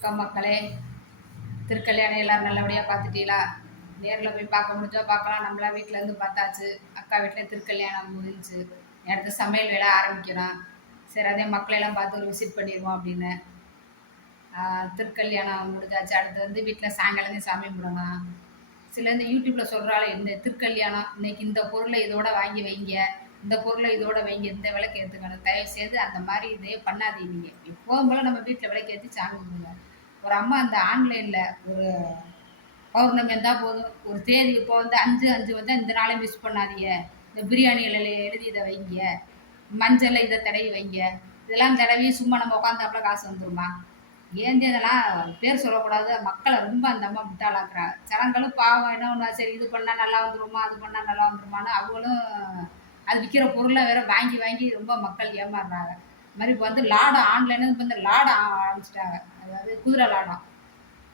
அக்கா மக்களே, திருக்கல்யாணம் எல்லோரும் நல்லபடியாக பார்த்துட்டீங்களா? நேரில் போய் பார்க்க முடிஞ்சா பார்க்கலாம். நம்மளாம் வீட்டிலேருந்து பார்த்தாச்சு. அக்கா வீட்டில் திருக்கல்யாணம் முடிஞ்சிச்சு. அடுத்து சமையல் வேலை ஆரம்பிக்கிறோம். சரி, அதே மக்களையெல்லாம் பார்த்து ஒரு விசிட் பண்ணிடுவோம் அப்படின்னு. திருக்கல்யாணம் முடிஞ்சாச்சு. அடுத்து வந்து வீட்டில் சாயங்காலம் சாமி கும்பிடணும். சில இந்த யூடியூப்பில் சொல்கிறாள், இந்த திருக்கல்யாணம் இன்னைக்கு இந்த பொருளை இதோட வாங்கி வைங்க, இந்த பொருளை இதோட வைங்க, இந்த விளக்கு ஏற்றுக்கணும். தயவுசெய்து அந்த மாதிரி இதே பண்ணாதீங்க. எப்போதும் போல் நம்ம வீட்டில் விளக்கு ஏற்றி சாமி கும்பிடுங்க. ஒரு அம்மா அந்த ஆன்லைனில் ஒரு பௌர்ணமி இருந்தால் போதும், ஒரு தேதி இப்போ வந்து 5/5 வந்து இந்த நாளை மிஸ் பண்ணாதீங்க, இந்த பிரியாணி இலையில எழுதி இதை வைங்க, மஞ்சள் இதை தடவி வைங்க, இதெல்லாம் தடவி சும்மா நம்ம உட்காந்தாப்புல காசு வந்துருமா? ஏந்தி அதெல்லாம் பேர் சொல்லக்கூடாது. மக்களை ரொம்ப அந்த அம்மா முட்டாளாக்குறாங்க. ஜனங்களும் பாவம் என்ன ஒன்று, சரி இது பண்ணால் நல்லா வந்துருமா, அது பண்ணால் நல்லா வந்துருமான்னு அவங்களும் அது விற்கிற பொருளை வேற வாங்கி வாங்கி ரொம்ப மக்கள் ஏமாறுறாங்க. இது மாதிரி இப்போ வந்து லாடம் ஆன்லைனு இப்போ இந்த லாடம் ஆரம்பிச்சிட்டாங்க. அதாவது குதிரை லாடம்.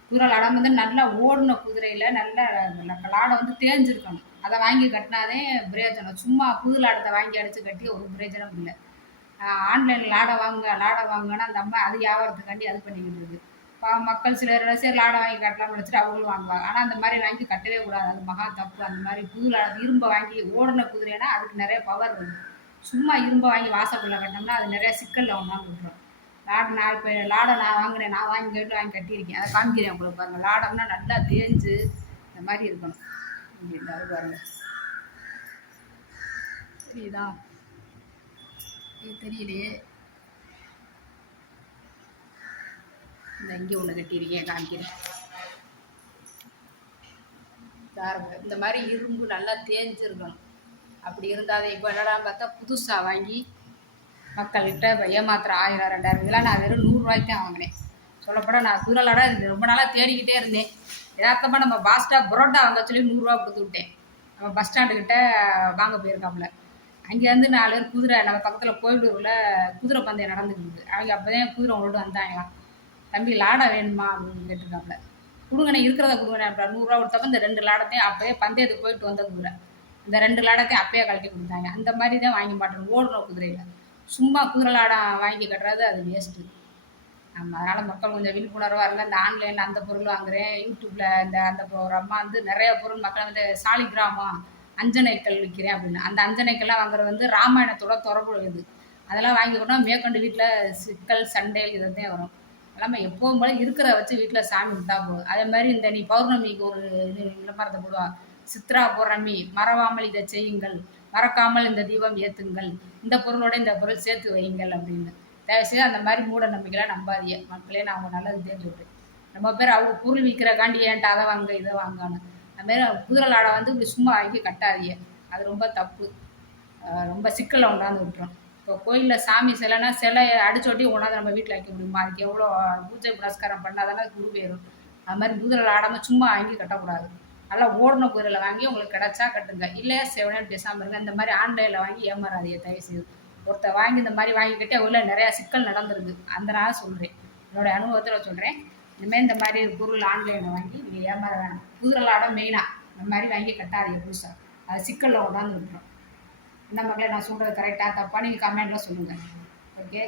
குதிரை லாடம் வந்து நல்லா ஓடின குதிரையில் நல்ல லாடம் வந்து தேஞ்சிருக்கணும். அதை வாங்கி கட்டினாதே பிரயோஜனம். சும்மா புது லாடத்தை வாங்கி அடித்து கட்டி ஒரு பிரயோஜனம் இல்லை. ஆன்லைனில் லாடம் வாங்கன்னா அந்த அம்மா அது வியாபாரத்துக்காண்டி அது பண்ணிக்கிட்டு இருக்குது. மக்கள் சிலர் சரி லாடம் வாங்கி கட்டலாம் வச்சுட்டு அவங்களும் வாங்குவாங்க. ஆனால் அந்த மாதிரி வாங்கி கட்டவே கூடாது. அது மகா தப்பு. அந்த மாதிரி புது லாடம் இரும்பை வாங்கி ஓடின குதிரைனா அதுக்கு நிறைய பவர் இருக்குது. சும்மா இரும்பை வாங்கி வாசப்படில் கட்டினோம்னா அது நிறைய சிக்கலில் ஒன்றாந்து விட்டுரும். லாடம் நான் இப்போ லாடம் நான் வாங்கினேன், நான் வாங்கி கட்டியிருக்கேன். அதை காமிக்கிறேன் உங்களுக்கு பாருங்கள். லாடம்னா நல்லா தேஞ்சு இந்த மாதிரி இருக்கணும். அது பாருங்கள், தெரியுதா? இது தெரியலையே. இந்த இங்கே ஒன்று கட்டியிருக்கேன், காமிக்கிறேன். இந்த மாதிரி இரும்பு நல்லா தேஞ்சிருக்கணும். அப்படி இருந்தாலே இப்போ என்னடா பார்த்தா புதுசாக வாங்கி மக்கள்கிட்ட ஏமாத்திர 1000-2000 இதெல்லாம் நான் வெறும் 100 ரூபாய்க்கு தான் வாங்கினேன். சொல்லப்போனால் நான் குதிரலாட ரொம்ப நாளாக தேடிக்கிட்டே இருந்தேன். யதார்த்தமாக நம்ம பாஸ்டா புரோட்டா வாங்க சொல்லி 100 ரூபா கொடுத்து விட்டேன். நம்ம பஸ் ஸ்டாண்டுக்கிட்ட வாங்க போயிருக்காப்புல. அங்கேருந்து 4 பேர் குதிரை நம்ம பக்கத்தில் கோயிலூரில் குதிரை பந்தயம் நடந்துக்கிட்டு. அவங்க அப்போதான் குதிரை உங்களோட வந்தாங்களாம். தம்பி லாடம் வேணுமா அப்படின்னு கேட்டிருக்காப்புல. கொடுங்கண்ணே, இருக்கிறத கொடுங்கண்ணே. அப்புறம் 100 ரூபா கொடுத்தப்ப இந்த 2 லாடத்தையும் அப்போயே பந்தயத்துக்கு போயிட்டு வந்த குதிரை, இந்த 2 லாடத்தையும் அப்பயே கழட்டி கொடுத்தாங்க. அந்த மாதிரி தான் வாங்கி மாட்டோம் ஓடுற குதிரையில். சும்மா குதிரை லாடம் வாங்கி கட்டுறது அது வேஸ்ட்டு. நம்ம அதனால் மக்கள் கொஞ்சம் விழிப்புணர்வாக இருந்தால் இந்த ஆன்லைனில் அந்த பொருள் வாங்குகிறேன், யூடியூப்பில் அந்த ஒரு அம்மா வந்து நிறைய பொருள் மக்கள் வந்து சாலிகிராமம் அஞ்சனைக்கல் விற்கிறேன் அப்படின்னு. அந்த அஞ்சனைக்கல்லாம் வாங்குறது வந்து ராமாயணத்தோட தொடர்புடையது. அதெல்லாம் வாங்கி கொண்டா மேற்கொண்டு வீட்டில் சிக்கல் சண்டை இதுதான் வரும். எல்லாமே எப்போவும் போல இருக்கிறத வச்சு வீட்டில் சாமி விட்டா போதும். அதே மாதிரி இந்த நீ பௌர்ணமிக்கு ஒரு இது விளம்பரத்தை போடுவா, சித்ரா பௌர்ணமி மறவாமல் இதை செய்யுங்கள், மறக்காமல் இந்த தீபம் ஏற்றுங்கள், இந்த பொருளோட இந்த பொருள் சேர்த்து வையுங்கள் அப்படின்னு. தயவுசெய்து அந்த மாதிரி மூட நம்பிக்கைலாம் நம்பாதீங்க மக்களே. நான் அவங்க நல்லது தெரிஞ்சு விட்டேன். நம்ம பேர் அவங்க பொருள் விற்கிறக்காண்டி ஏன்ட்டு அதை வாங்க இதை வாங்கணும். அதுமாரி குதிரை லாடை வந்து இப்படி சும்மா வாங்கி கட்டாதீங்க. அது ரொம்ப தப்பு. ரொம்ப சிக்கலில் கொண்டாந்து விட்டுரும். இப்போ கோயிலில் சாமி சிலைனா சிலையை அடிச்சோட்டி கொண்டாந்து நம்ம வீட்டில் வைக்க முடியுமா? அதுக்கு எவ்வளோ பூஜை புனஸ்காரம் பண்ணாதானே குரு போயிடும். அது மாதிரி குதிரை லாடாமல் சும்மா வாங்கி கட்டக்கூடாது. நல்லா ஓடின குதிரையில் வாங்கி உங்களுக்கு கிடச்சா கட்டுங்க, இல்லை செவனேன்னு பேசாமல் இருங்க. இந்த மாதிரி ஆன்லைனில் வாங்கி ஏமாறாதீங்க தயவுசெய்து. ஒருத்தர் வாங்கி இந்த மாதிரி வாங்கி கட்டி உள்ள நிறையா சிக்கல் நடந்துருது. அதனால சொல்கிறேன், என்னுடைய அனுபவத்தில் சொல்கிறேன். இனிமேல் இந்த மாதிரி பொருள் ஆன்லைனில் வாங்கி நீங்கள் ஏமாற வேணாம். குதிரை லாடம் மெயினாக இந்த மாதிரி வாங்கி கட்டாதீங்க புதுசாக. அது சிக்கலில் கொண்டாந்து விட்டுரும். இந்த மக்களே, நான் சொல்கிறது கரெக்டாக தப்பா நீங்கள் கமெண்ட்டில் சொல்லுங்கள். ஓகே.